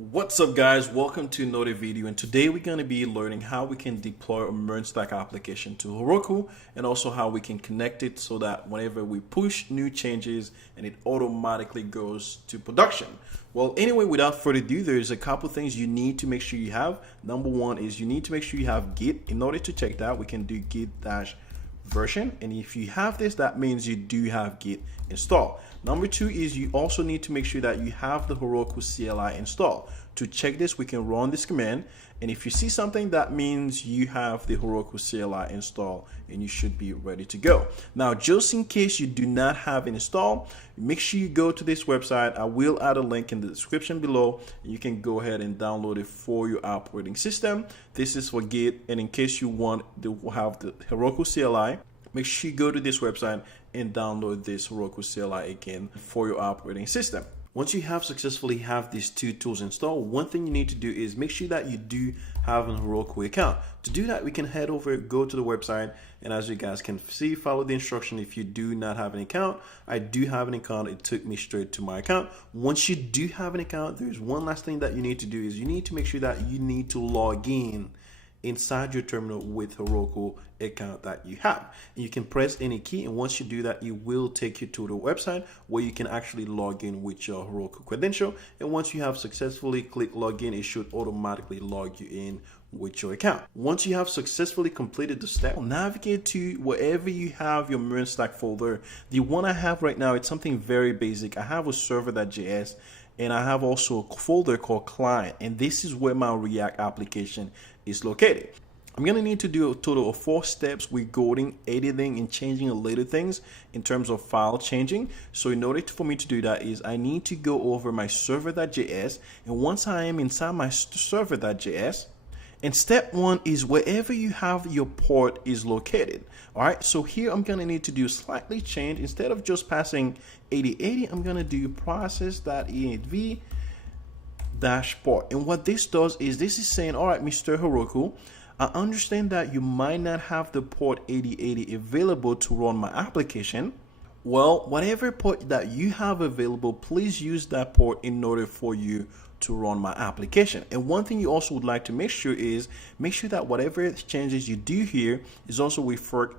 What's up guys, welcome to another video, and today we're going to be learning how we can deploy a MERN stack application to Heroku, and also how we can connect it so that whenever we push new changes and it automatically goes to production. Well, anyway, without further ado, there's a couple things you need to make sure you have. Number one is you need to make sure you have Git. In order to check that, we can do git-version, and if you have this, that means you do have Git installed. Number two is you also need to make sure that you have the Heroku CLI installed. To check this, we can run this command, and if you see something, that means you have the Heroku CLI installed and you should be ready to go. Now, just in case you do not have it installed, make sure you go to this website. I will add a link in the description below, and you can go ahead and download it for your operating system. This is for Git, and in case you want to have the Heroku CLI, make sure you go to this website and download this Heroku CLI again for your operating system. Once you have successfully have these two tools installed, one thing you need to do is make sure that you do have an Heroku account. To do that, we can head over, go to the website, and as you guys can see, follow the instruction. If you do not have an account, I do have an account. It took me straight to my account. Once you do have an account, there's one last thing that you need to do is you need to make sure that you need to log in inside your terminal with Heroku account that you have, and you can press any key, and once you do that, it will take you to the website where you can actually log in with your Heroku credential. And once you have successfully clicked login, it should automatically log you in with your account. Once you have successfully completed the step, navigate to wherever you have your MERN stack folder. The one I have right now, it's something very basic. I have a server.js, and I have also a folder called client, and this is where my React application is located. I'm going to need to do a total of 4 steps regarding editing and changing a little things in terms of file changing. So in order for me to do that is I need to go over my server.js, and once I am inside my server.js, and step 1 is wherever you have your port is located. All right, so here I'm gonna need to do slightly change. Instead of just passing 8080, I'm gonna do process.env -port. And what this does is this is saying, all right, Mr. Heroku, I understand that you might not have the port 8080 available to run my application. Well, whatever port that you have available, please use that port in order for you to run my application. And one thing you also would like to make sure is make sure that whatever changes you do here is also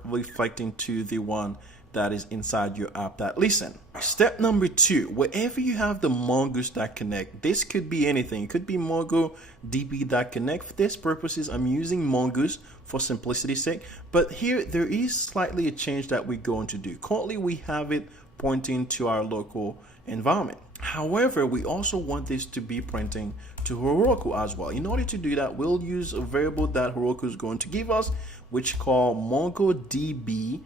reflecting to the one that is inside your app.listen. Step number 2, wherever you have the mongoose.connect, this could be anything. It could be Mongo db.connect. For this purposes, I'm using mongoose for simplicity's sake, but here there is slightly a change that we're going to do. Currently, we have it pointing to our local environment. However, we also want this to be pointing to Heroku as well. In order to do that, we'll use a variable that Heroku is going to give us, which called MongoDB_URI,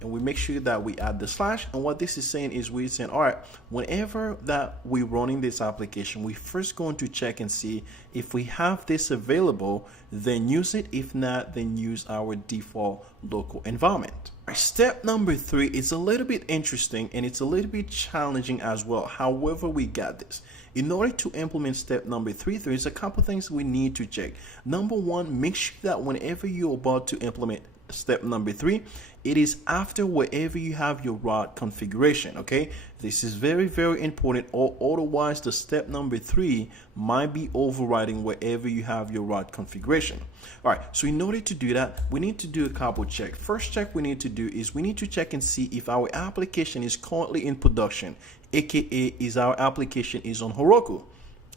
and we make sure that we add the slash. And what this is saying is we're saying, all right, whenever that we're running this application, we first going to check and see if we have this available, then use it. If not, then use our default local environment. Step number 3 is a little bit interesting and it's a little bit challenging as well. However, we got this. In order to implement step number 3, there's a couple things we need to check. Number 1, make sure that whenever you're about to implement step number 3, it is after wherever you have your route configuration. Okay, this is very, very important, or otherwise the step number 3 might be overriding wherever you have your route configuration. All right, so in order to do that, we need to do a couple check. First check we need to do is we need to check and see if our application is currently in production, aka is our application is on Heroku.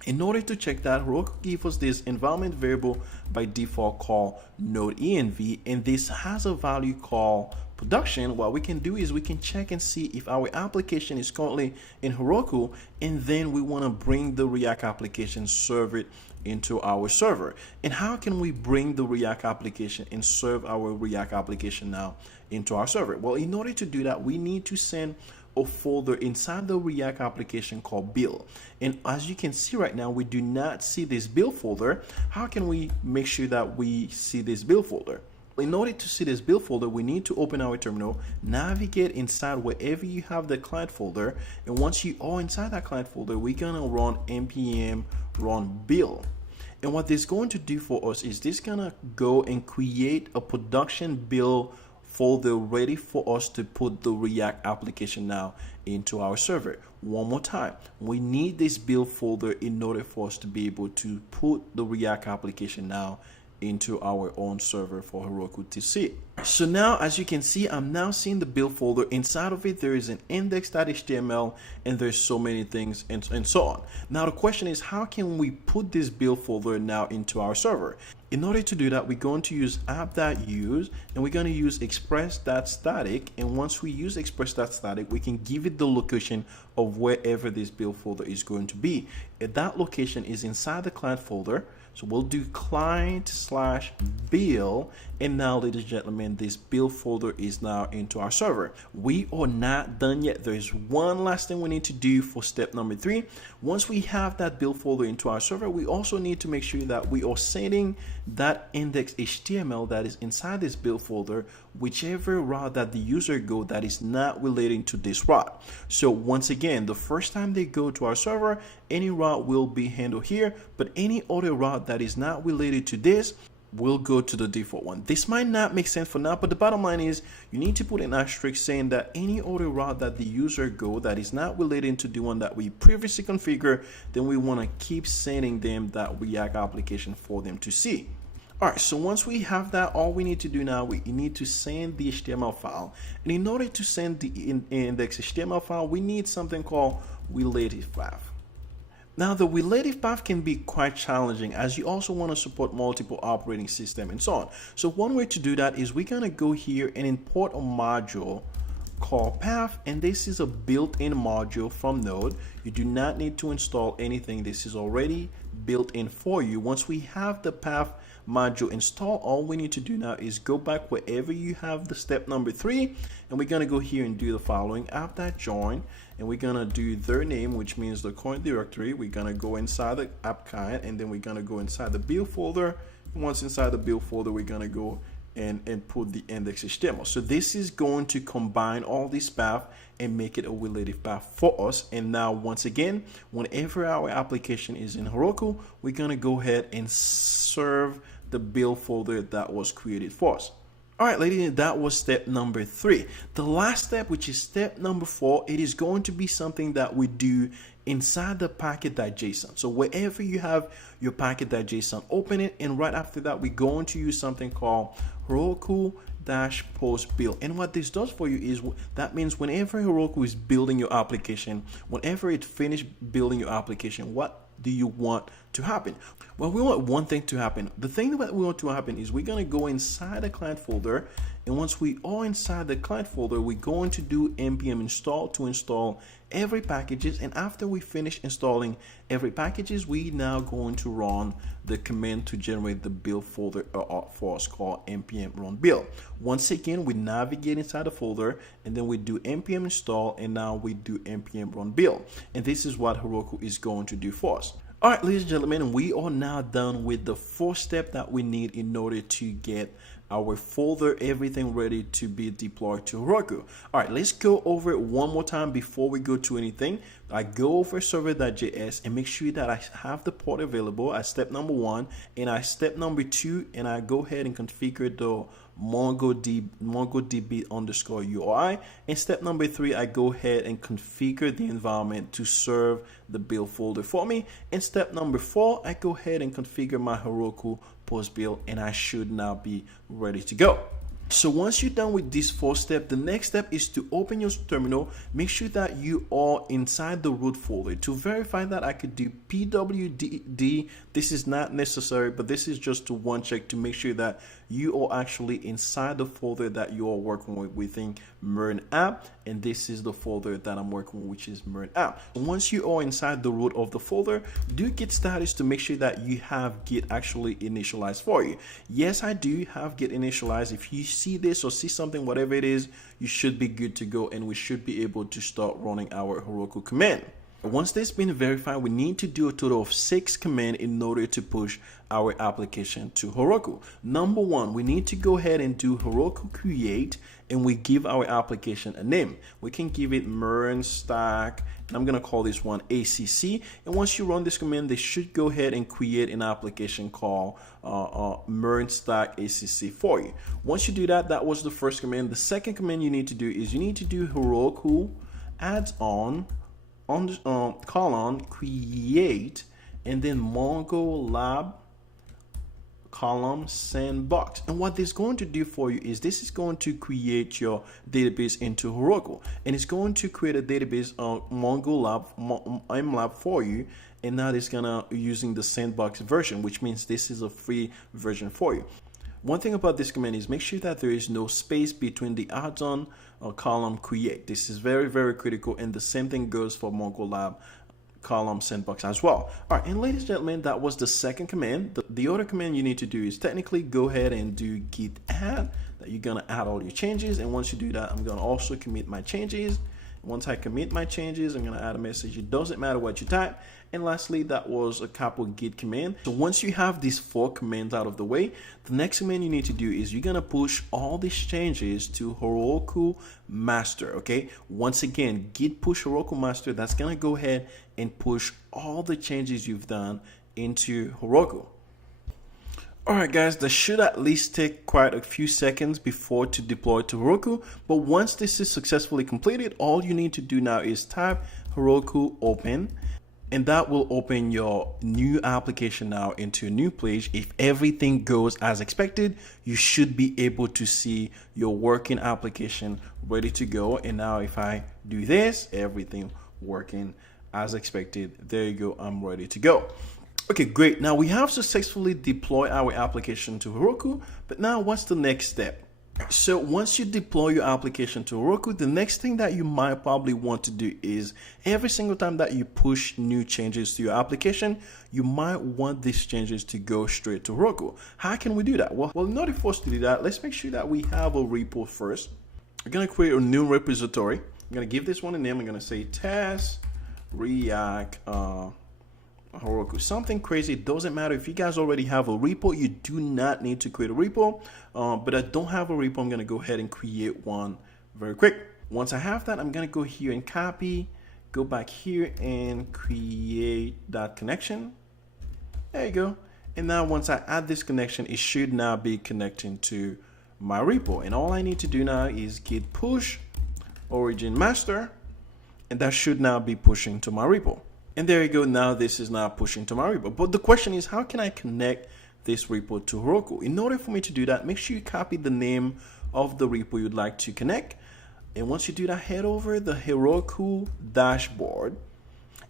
In order to check that, Heroku gives us this environment variable by default called node.env, and this has a value called production. What we can do is we can check and see if our application is currently in Heroku, and then we want to bring the React application, serve it into our server. And how can we bring the React application and serve our React application now into our server? Well, in order to do that, we need to send a folder inside the React application called build. And as you can see right now, we do not see this build folder. How can we make sure that we see this build folder? In order to see this build folder, we need to open our terminal, navigate inside wherever you have the client folder, and once you are inside that client folder, we're gonna run npm run build. And what this is going to do for us is this gonna go and create a production build folder ready for us to put the React application now into our server. One more time, we need this build folder in order for us to be able to put the React application now into our own server for Heroku to see. So now, as you can see, I'm now seeing the build folder. Inside of it, there is an index.html, and there's so many things and so on. Now, the question is, how can we put this build folder now into our server? In order to do that, we're going to use app.use, and we're going to use express.static. And once we use express.static, we can give it the location of wherever this build folder is going to be. And that location is inside the client folder. So we'll do client/build, and now, ladies and gentlemen, this build folder is now into our server. We are not done yet. There's one last thing we need to do for step number 3. Once we have that build folder into our server, we also need to make sure that we are sending that index.html that is inside this build folder, whichever route that the user go that is not relating to this route. So once again, the first time they go to our server, any route will be handled here, but any other route that is not related to this will go to the default one. This might not make sense for now, but the bottom line is you need to put an asterisk saying that any other route that the user go that is not related to the one that we previously configured, then we want to keep sending them that React application for them to see. All right, so once we have that, all we need to do now, we need to send the HTML file. And in order to send the index HTML file, we need something called relative path. Now, the relative path can be quite challenging, as you also want to support multiple operating systems and so on. So one way to do that is we're going to go here and import a module called path, and this is a built-in module from Node. You do not need to install anything. This is already built in for you. Once we have the path module installed, all we need to do now is go back wherever you have the step number 3, and we're going to go here and do the following: app.join, and we're going to do their name, which means the current directory. We're going to go inside the app client, and then we're going to go inside the build folder. And once inside the build folder, we're going to go and put the index.html. So this is going to combine all this path and make it a relative path for us. And now, once again, whenever our application is in Heroku, we're going to go ahead and serve the build folder that was created for us. All right, ladies, that was step number 3. The last step, which is step number 4, it is going to be something that we do inside the packet.json. So wherever you have your packet.json, open it, and right after that, we're going to use something called Heroku-post build. And what this does for you is that means whenever Heroku is building your application, whenever it finishes building your application, what do you want to happen? Well, we want one thing to happen. The thing that we want to happen is we're going to go inside the client folder, and once we are inside the client folder, we're going to do npm install to install every packages. And after we finish installing every packages, we now going to run the command to generate the build folder for us called npm run build. Once again, we navigate inside the folder, and then we do npm install, and now we do npm run build. And this is what Heroku is going to do for us. All right, ladies and gentlemen, we are now done with the 4th step that we need in order to get our folder, everything ready to be deployed to Heroku. All right, let's go over it one more time before we go to anything. I go over server.js and make sure that I have the port available at step number 1, and I step number 2, and I go ahead and configure the MongoDB_UI. And step number 3, I go ahead and configure the environment to serve the build folder for me. And step number 4, I go ahead and configure my Heroku post build, and I should now be ready to go. So once you're done with this 4th step, the next step is to open your terminal. Make sure that you are inside the root folder. To verify that, I could do pwd. This is not necessary, but this is just to one check to make sure that you are actually inside the folder that you are working with within MERN app. And this is the folder that I'm working with, which is MERN app. Once you are inside the root of the folder, do git status to make sure that you have git actually initialized for you. Yes, I do have git initialized. If you see this or see something, whatever it is, you should be good to go, and we should be able to start running our Heroku command. Once this has been verified, we need to do a total of 6 commands in order to push our application to Heroku. Number 1, we need to go ahead and do Heroku create, and we give our application a name. We can give it MERN stack, and I'm going to call this one ACC. And once you run this command, they should go ahead and create an application called MERN stack ACC for you. Once you do that, that was the first command. The second command you need to do is you need to do Heroku adds on colon create, and then Mongo lab column sandbox. And what this is going to do for you is this is going to create your database into Heroku, and it's going to create a database Mongo lab mlab for you. And now it's gonna using the sandbox version, which means this is a free version for you. One thing about this command is make sure that there is no space between the add-on column create. This is very, very critical, and the same thing goes for Mongo lab column sandbox as well. All right, and ladies and gentlemen, that was the second command. The other command you need to do is technically go ahead and do git add, that you're gonna add all your changes. And once you do that, I'm gonna also commit my changes. Once I commit my changes, I'm gonna add a message. It doesn't matter what you type. And lastly, that was a couple git command. So once you have these 4 commands out of the way, the next command you need to do is you're gonna push all these changes to Heroku master. Okay, once again, git push Heroku master. That's gonna go ahead and push all the changes you've done into Heroku. Alright guys, that should at least take quite a few seconds before to deploy to Heroku, but once this is successfully completed, all you need to do now is type Heroku open, and that will open your new application now into a new page. If everything goes as expected, you should be able to see your working application ready to go. And now if I do this, everything working as expected. There you go, I'm ready to go. Okay, great. Now we have successfully deployed our application to Heroku, but now what's the next step? So once you deploy your application to Heroku, the next thing that you might probably want to do is every single time that you push new changes to your application, you might want these changes to go straight to Heroku. How can we do that? Well, in order for us to do that, let's make sure that we have a repo first. We're going to create a new repository. I'm going to give this one a name. I'm going to say test react Heroku, something crazy. It doesn't matter if you guys already have a repo, you do not need to create a repo, but I don't have a repo. I'm going to go ahead and create one very quick. Once I have that, I'm going to go here and copy, go back here and create that connection. There you go. And now once I add this connection, it should now be connecting to my repo, and all I need to do now is git push origin master, and that should now be pushing to my repo. And there you go, now this is now pushing to my repo. But the question is, how can I connect this repo to Heroku? In order for me to do that, make sure you copy the name of the repo you'd like to connect. And once you do that, head over the Heroku dashboard.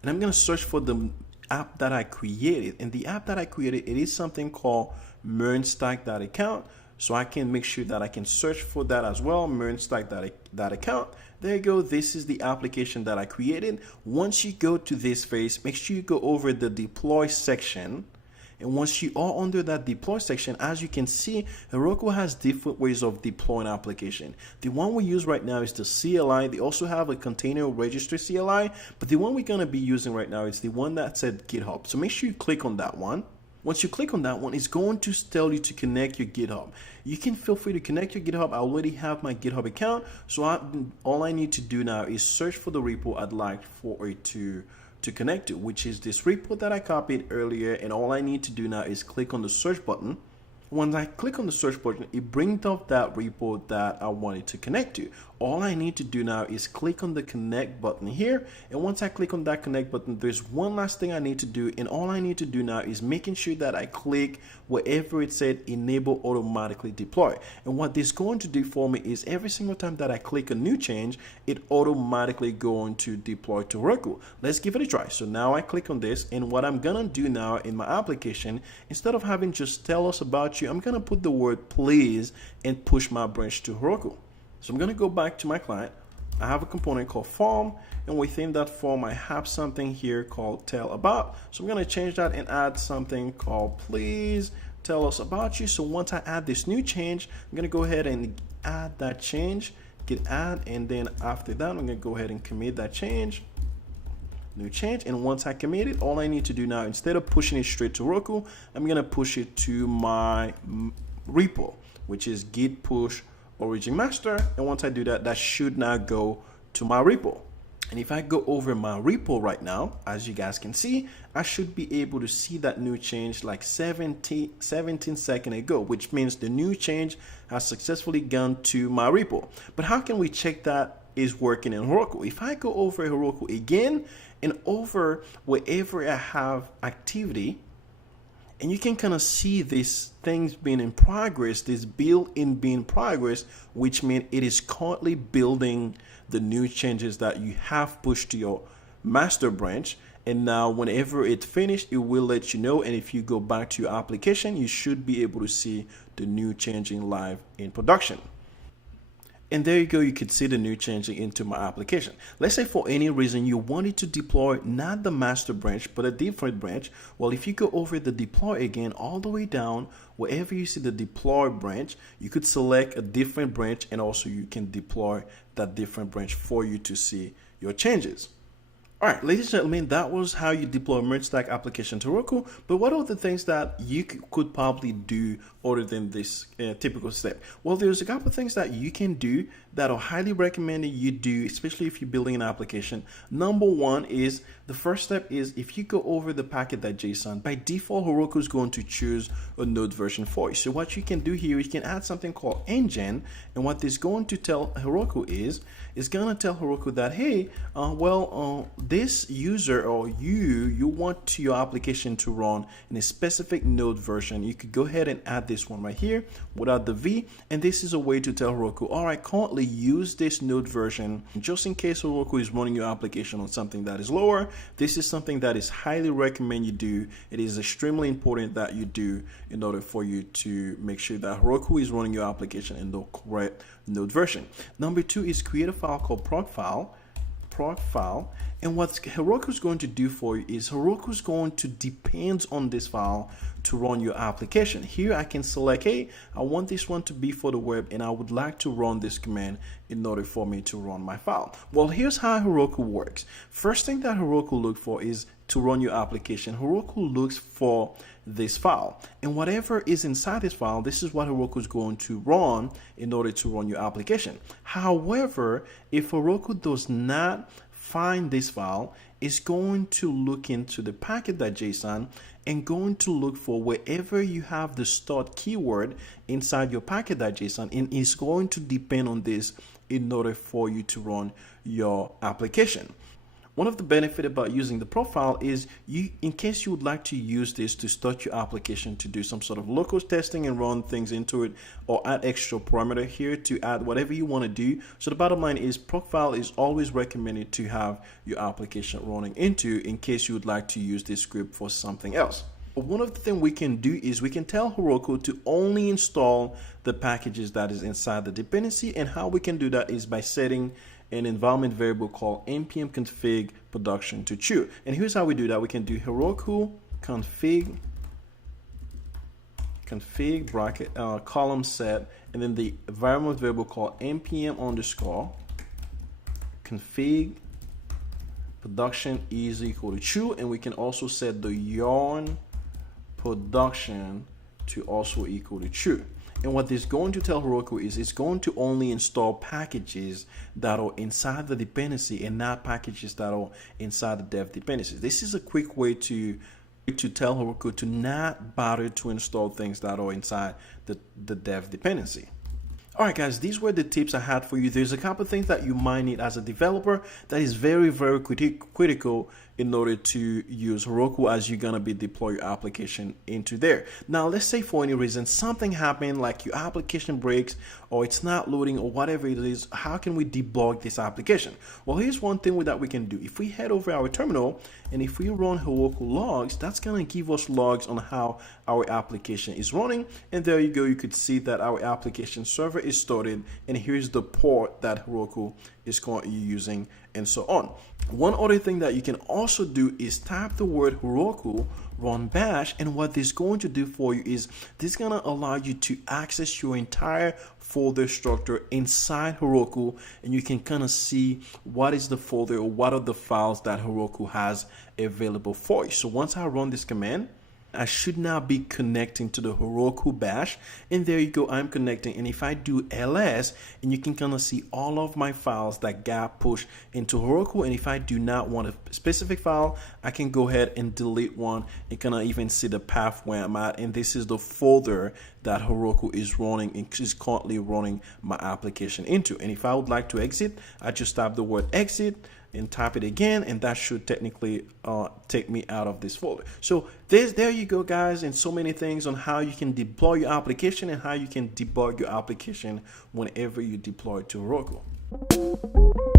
And I'm going to search for the app that I created. And the app that I created, it is something called MERN stack.account. So I can make sure that I can search for that as well, MERN stack.account. There you go. This is the application that I created. Once you go to this phase, make sure you go over the deploy section. And once you are under that deploy section, as you can see, Heroku has different ways of deploying application. The one we use right now is the CLI. They also have a container registry CLI, but the one we're going to be using right now is the one that said GitHub. So make sure you click on that one. Once you click on that one, it's going to tell you to connect your GitHub. You can feel free to connect your GitHub. I already have my GitHub account, so all I need to do now is search for the repo I'd like for it to connect to, which is this repo that I copied earlier, and all I need to do now is click on the search button. Once I click on the search button, it brings up that repo that I wanted to connect to. All I need to do now is click on the connect button here. And once I click on that connect button, there's one last thing I need to do. And all I need to do now is making sure that I click wherever it said enable automatically deploy. And what this is going to do for me is every single time that I click a new change, it automatically going to deploy to Heroku. Let's give it a try. So now I click on this, and what I'm gonna do now in my application, instead of having just tell us about you, I'm gonna put the word please and push my branch to Heroku. So I'm going to go back to my client. I have a component called form, and within that form I have something here called tell about. So I'm going to change that and add something called please tell us about you. So once I add this new change, I'm going to go ahead and add that change, git add, and then after that I'm going to go ahead and commit that change, new change. And once I commit it, all I need to do now, instead of pushing it straight to Heroku, I'm going to push it to my repo, which is git push origin master. And once I do that, that should now go to my repo. And if I go over my repo right now, as you guys can see, I should be able to see that new change like 17 seconds ago, which means the new change has successfully gone to my repo. But how can we check that is working in Heroku? If I go over Heroku again and over wherever I have activity, and you can kind of see these things being in progress, this build in being progress, which means it is currently building the new changes that you have pushed to your master branch. And now whenever it's finished, it will let you know. And if you go back to your application, you should be able to see the new changing live in production. And there you go, you could see the new changing into my application. Let's say for any reason you wanted to deploy not the master branch, but a different branch. Well, if you go over the deploy again, all the way down, wherever you see the deploy branch, you could select a different branch, and also you can deploy that different branch for you to see your changes. All right, ladies and gentlemen, that was how you deploy a MERN stack application to Heroku. But what are the things that you could probably do other than this typical step? Well, there's a couple of things that you can do that are highly recommended you do, especially if you're building an application. Number one is, the first step is if you go over the packet.json, by default, Heroku is going to choose a node version for you. So what you can do here, you can add something called engine. And what this is going to tell Heroku is, it's going to tell Heroku that, hey, this user or you want your application to run in a specific node version. You could go ahead and add this one right here without the V. And this is a way to tell Heroku, all right, currently use this node version just in case Heroku is running your application on something that is lower. This is something that is highly recommend you do. It is extremely important that you do in order for you to make sure that Heroku is running your application in the correct node version. Number two is create a file called proc file. And what Heroku is going to do for you is Heroku is going to depend on this file to run your application. Here I can select, hey, I want this one to be for the web, and I would like to run this command in order for me to run my file. Well, here's how Heroku works. First thing that Heroku looks for is to run your application. Heroku looks for this file, and whatever is inside this file, this is what Heroku is going to run in order to run your application. However, if Heroku does not find this file, it's going to look into the packet.json and going to look for wherever you have the start keyword inside your packet.json, and it's going to depend on this in order for you to run your application. One of the benefits about using the profile is in case you would like to use this to start your application to do some sort of local testing and run things into it, or add extra parameter here to add whatever you want to do. So the bottom line is profile is always recommended to have your application running into in case you would like to use this script for something else. But one of the things we can do is we can tell Heroku to only install the packages that is inside the dependency, and how we can do that is by setting an environment variable called npm config production to true. And here's how we do that. We can do Heroku config bracket column set, and then the environment variable called npm underscore config production is equal to true. And we can also set the yarn production to also equal to true. And what this is going to tell Heroku is it's going to only install packages that are inside the dependency and not packages that are inside the dev dependency. This is a quick way to tell Heroku to not bother to install things that are inside the dev dependency. All right, guys, these were the tips I had for you. There's a couple of things that you might need as a developer that is very, very critical in order to use Heroku as you're going to be deploy your application into there. Now, let's say for any reason something happened, like your application breaks or it's not loading or whatever it is. How can we debug this application? Well, here's one thing that we can do. If we head over our terminal and if we run Heroku logs, that's going to give us logs on how our application is running. And there you go. You could see that our application server is started, and here's the port that Heroku is currently using, and so on. One other thing that you can also do is type the word Heroku, run bash, and what this is going to do for you is this is going to allow you to access your entire folder structure inside Heroku, and you can kind of see what is the folder or what are the files that Heroku has available for you. So once I run this command, I should now be connecting to the Heroku bash, and there you go, I'm connecting. And if I do ls, and you can kind of see all of my files that got pushed into Heroku, and if I do not want a specific file, I can go ahead and delete one and kind of even see the path where I'm at, and this is the folder that Heroku is running and is currently running my application into. And if I would like to exit, I just type the word exit and type it again, and that should technically take me out of this folder. So there you go, guys, and so many things on how you can deploy your application and how you can debug your application whenever you deploy it to Heroku.